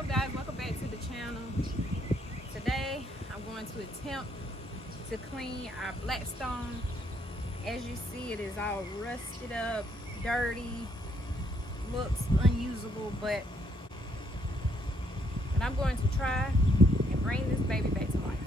up, guys? Welcome back to the channel. Today I'm going to attempt to clean our Blackstone. As you see, it is all rusted up, dirty, looks unusable, but I'm going to try and bring this baby back to life.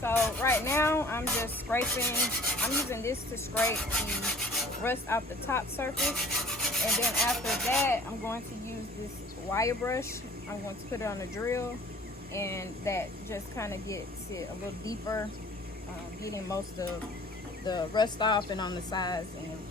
So right now I'm just scraping. I'm using this to scrape the rust off the top surface, and then after that I'm going to use this wire brush. I'm going to put it on the drill, and that just kind of gets it a little deeper, getting most of the rust off and on the sides and everything.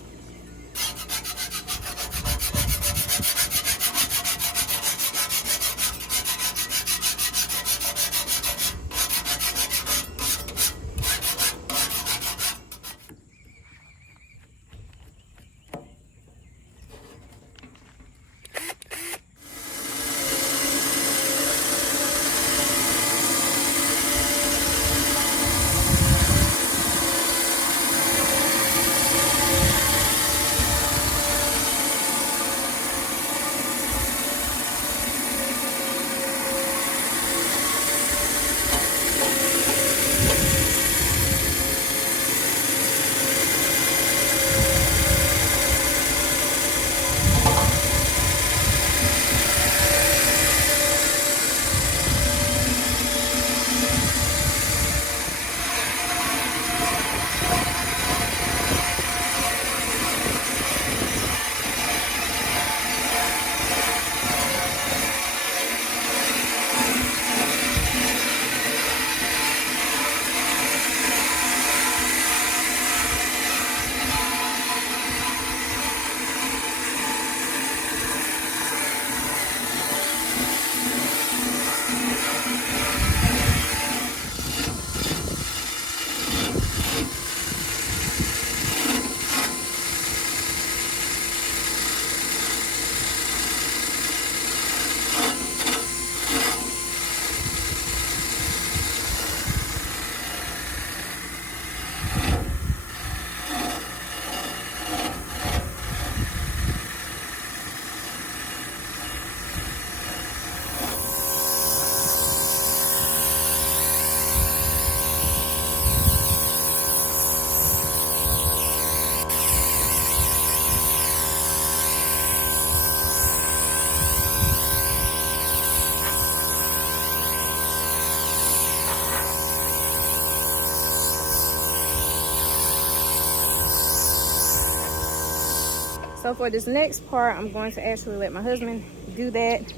So for this next part, I'm going to actually let my husband do that.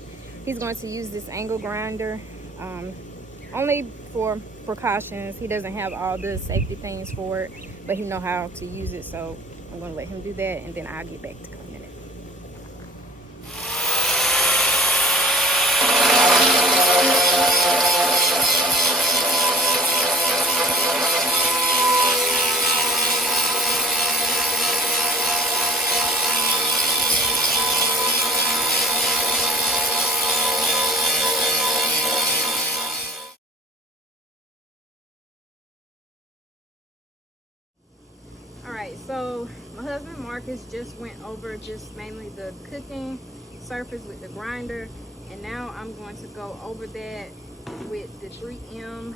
He's going to use this angle grinder, only for precautions. He doesn't have all the safety things for it, but he knows how to use it. So I'm going to let him do that, and then I'll get back to cleaning it. this just went over just mainly the cooking surface with the grinder, and now I'm going to go over that with the 3M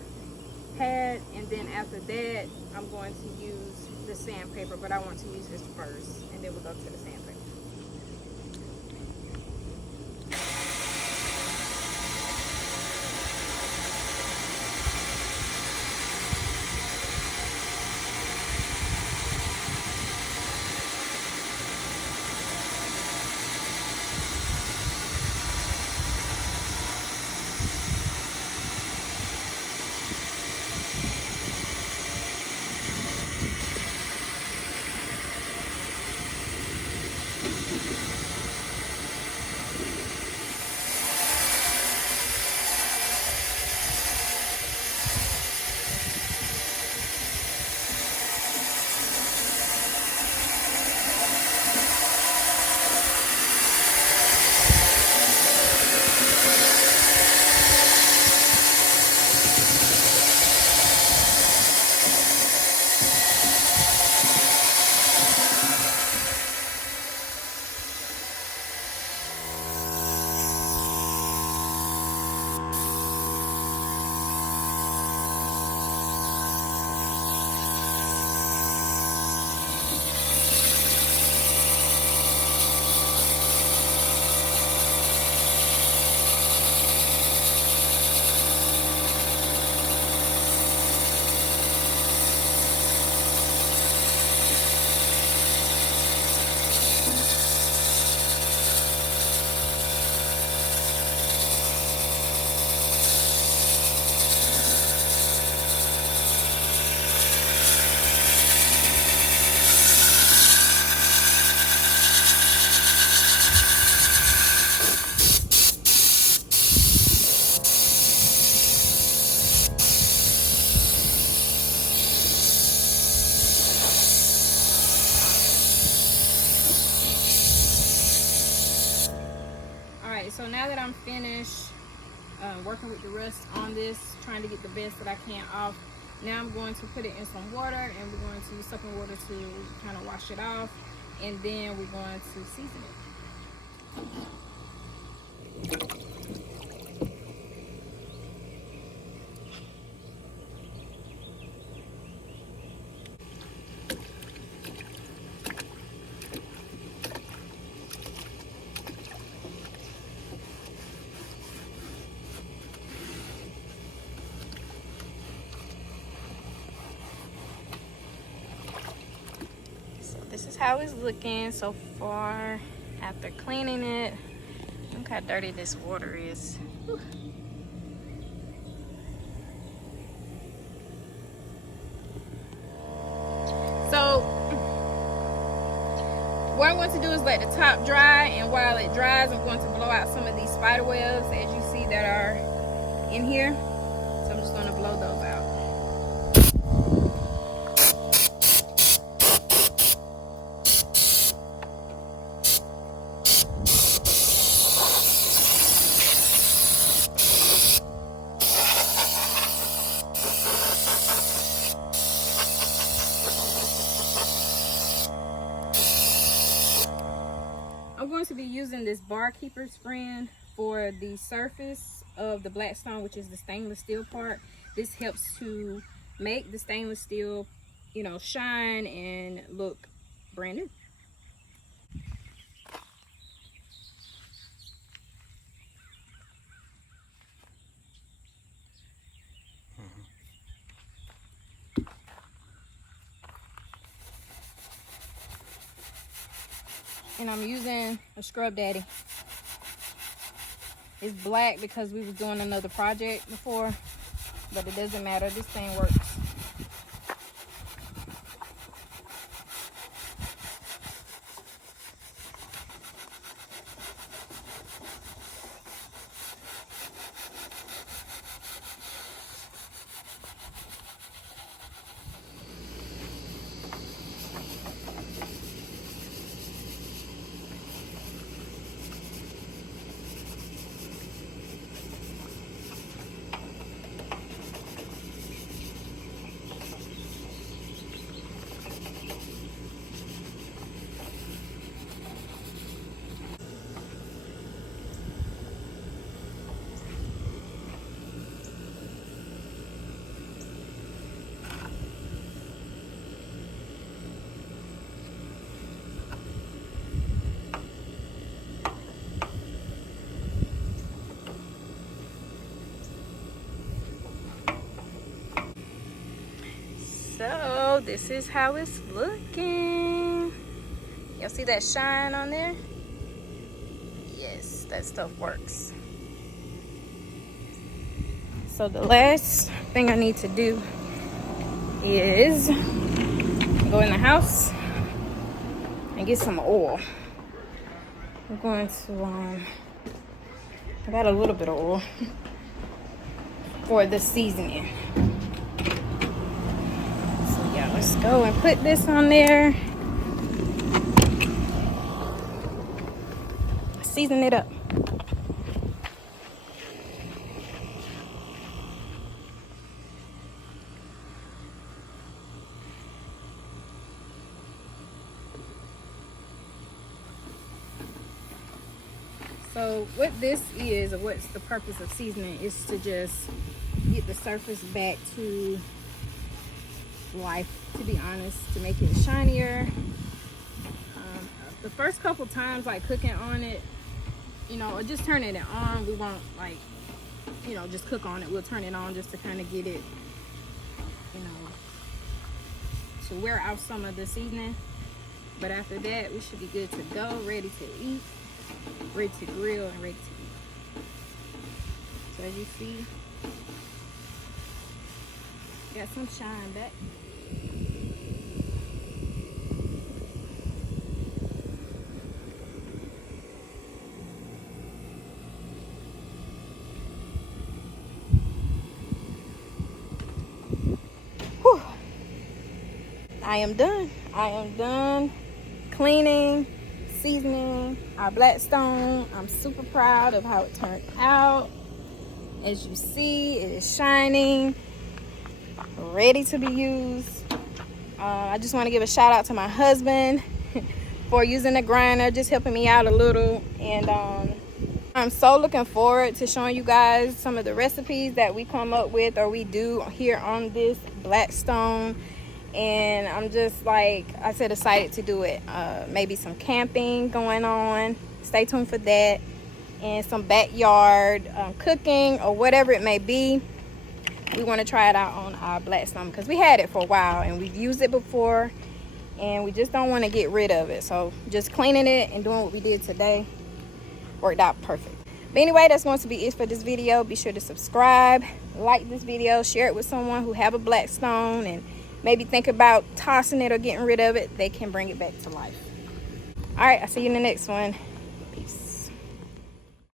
pad, and then after that I'm going to use the sandpaper, but I want to use this first and then we'll go to the sandpaper. So now that I'm finished working with the rust on this, trying to get the best that I can off, now I'm going to put it in some water, and we're going to use soap and water to kind of wash it off, and then we're going to season it. This is how it's looking so far after cleaning it. Look how dirty this water is. Whew. So what I'm going to do is let the top dry, and while it dries, I'm going to blow out some of these spider webs, as you see, that are in here. So I'm just going to blow those out. I'm going to be using this bar keeper strand for the surface of the Blackstone, which is the stainless steel part. This helps to make the stainless steel, you know, shine and look brand new. And I'm using a Scrub Daddy. It's black because we was doing another project before, but it doesn't matter, this thing works. So this is how it's looking. Y'all see that shine on there? Yes, that stuff works. So the last thing I need to do is go in the house and get some oil. I'm going to, I got a little bit of oil for the seasoning. So yeah, let's go and put this on there. Season it up. So what this is, or what's the purpose of seasoning, is to just get the surface back to life, to be honest, to make it shinier. The first couple times, like cooking on it, you know, or just turning it on, we won't like, you know, just cook on it. We'll turn it on just to kind of get it, you know, to wear out some of the seasoning. But after that, we should be good to go, ready to eat, ready to grill, and ready to eat. So as you see, got some shine back. Whew. I am done. I am done cleaning, seasoning our Blackstone. I'm super proud of how it turned out. As you see, it is shining, ready to be used. I just want to give a shout out to my husband for using the grinder, just helping me out a little. And I'm so looking forward to showing you guys some of the recipes that we come up with or we do here on this Blackstone. And I'm just, like I said, excited to do it. Maybe some camping going on. Stay tuned for that. And some backyard cooking or whatever it may be. We want to try it out on our Blackstone because we had it for a while and we've used it before and we just don't want to get rid of it. So just cleaning it and doing what we did today worked out perfect. But anyway, that's going to be it for this video. Be sure to subscribe, like this video, share it with someone who have a Blackstone and maybe think about tossing it or getting rid of it. They can bring it back to life. All right, I'll see you in the next one.